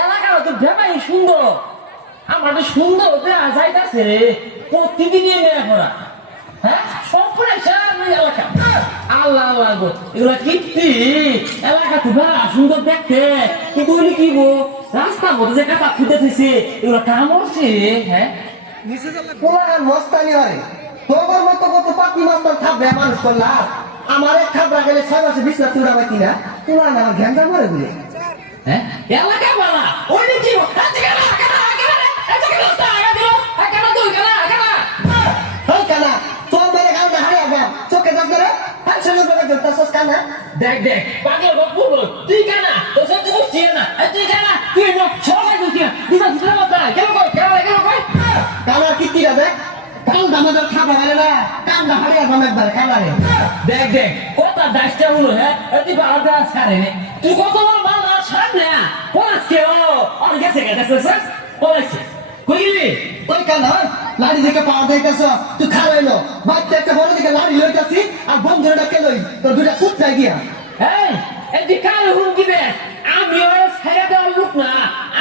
এলাকাটা তো ভেবাই সুন্দর, আমার তো সুন্দর যাইতাছে রে প্রতিদিন মেয়ে করা। হ্যাঁ সম্পূর্ণ এলাকা আল্লাহ আল্লাহ গো, এগুলা কীর্তি এলাকা তো ভেড়া সুন্দর দেখতে, কিন্তু ওইগুলি কি গো রাস্তার মধ্যে যে কাটা ফুটে থেছে এগুলো কাম হচ্ছে। হ্যাঁ মস্তানি হয় তোর মতো কত পাতি মাস্তান থাকবে মানুষ করলাম। আমার এক থাকবে গেলে 6 মাসে 20 লাখ চুরা পাইতি না, তোরা না ঘ্যামটা মরে বলে। হ্যাঁ এলাকা বলা ওই কি দেখ দেখ পাগল বাপু তুই কানা তো সহ্য করছিস না, তুই কানা তুই না সবাই বুঝিস দিদা দিদা মত কেন কই কেন কই কালার কি কিরা দেখ কাল দামাদের খাবার গেলে না কান্দা হারিয়া দাম একবার কালারে। দেখ দেখ কত দাসটা হলো। হ্যাঁ তুই বারোটা ছাড়ে নে, তুই কত মাল না ছাড় না পড়াস কে ও আর গেছে গেছে পড়াইছে কই গেলি ওই কালা লাড়ি দেখে পাওয়া যাইতেছ তুই খাওয়াইলো বাচ্চা একটা বড় দিকে লাড়ি লইতাছি আর বন্ধুরা কে লই তোর দুটা কুত্তায় গিয়া। এই যে কাল হুম কি বে আমি ওর ছেড়ে দেওয়ার লোক না,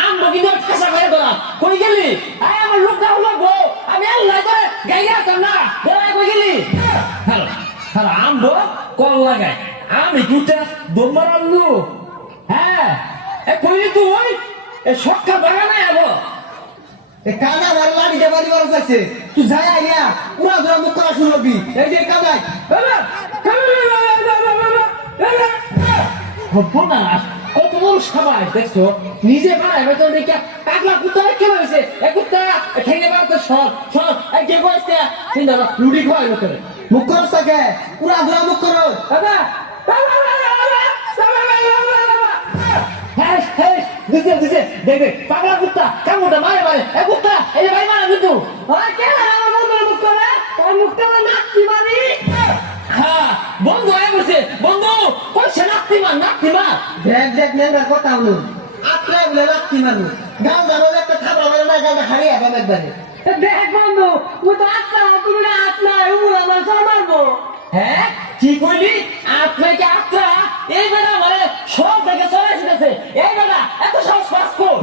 আমি কিন্তু ঠাসা করে দিলাম কই গেলি আমার লোক দাও লোক আমি আল্লাহ করে গাইয়া তো না বড় কই গেলি। হ্যালো হ্যালো আমবো কল লাগাই আমি দুটা দোমার আলু। হ্যাঁ এ কইলি তুই এ সক্কা বাগানে আবো এ কানা আমার লাড়ি দে বাড়ি বড় যাচ্ছে তুই যাই আইয়া পুরা ধরা মুখ করা শুরু করবি। এই যে কাদাই কত বড় সবাই দেখছো নিজে বাড়াই হয়তো দেখে কাকলা কুত্তা কে হয়েছে এ কুত্তা ঠেঙে বাড়তে সব সব এই যে বসতে চিন্তা রুটি খাওয়াই করে মুখ করস তাকে পুরা ধরা মুখ করো বাবা হ্যাঁ হ্যাঁ দিছে দিছে দেখ দেখ পাগলা কুত্তা কামড়টা মারে মারে এ কুত্তা এই ভাই মারা কিন্তু আমার বন্ধুর মুখ করে ওর মুখটা নাকি মারি। হ্যাঁ বন্ধু হয়ে গেছে বন্ধু কইছে নাকি মার দেখ দেখ নেঙ্গার কথা হলো আত্রা বলে লাত্তি মানুষ গাল দানো একটা থাবা বলে না গালটা হারিয়ে দাম একবারে। দেখ বন্ধু তুই তো আত্মা তুমি না আত্মা উমর আমার সব মারবো। হ্যাঁ কি কইলি আত্মা কি আত্মা এই বেটা মানে সব থেকে চলে এসেছে এই বেটা এত সাহস পাস কর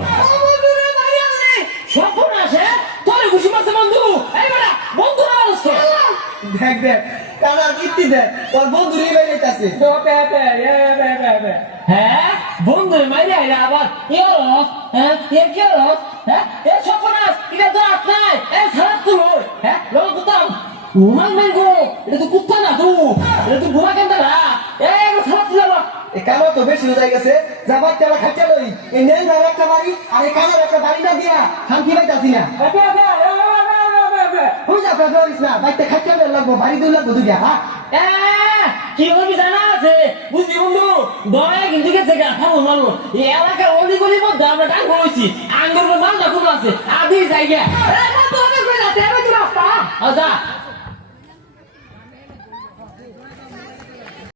বন্ধুরে মারি আনলে সব কোন আসে তোরে খুশি মাসে বন্ধু এই বেটা বন্ধু না আসছে। দেখ দেখ কানার কীর্তি দেখ ওর বন্ধু রে বেরিয়েছে হ্যাঁ বন্ধু মাইরে আইলে আবার ইয়রস হ্যাঁ এ কি ইয়রস হ্যাঁ এ সব কোন এটা তো আত্মাই এ সারাত তুই হ্যাঁ লোক কুতাম উমান মেনগো এটা তো কুত্তা না তুই এটা তো ঘুমা কেন না এ সারাত তুই এ কালো তো বেশি হয়ে গেছে যাবার তেলা খাইতে লই এই নেঙ্গার একটা বাড়ি আর এই কানার একটা বাড়ি না দিয়া শান্তি পাইতাছি না। হই যা ফেব্রুয়ারিস না বাইতে খাইতে লাগবো বাড়ি দুই লাগবো দুইটা। হ্যাঁ কি হবি জানা আছে বুঝলি বন্ধু দয়া কিন্তু গেছে গা খাবো মারবো এই এলাকার অলি গলির মধ্যে আমরা ডাক বলেছি আঙ্গুর মাল না কোনো আছে আদি জায়গা যা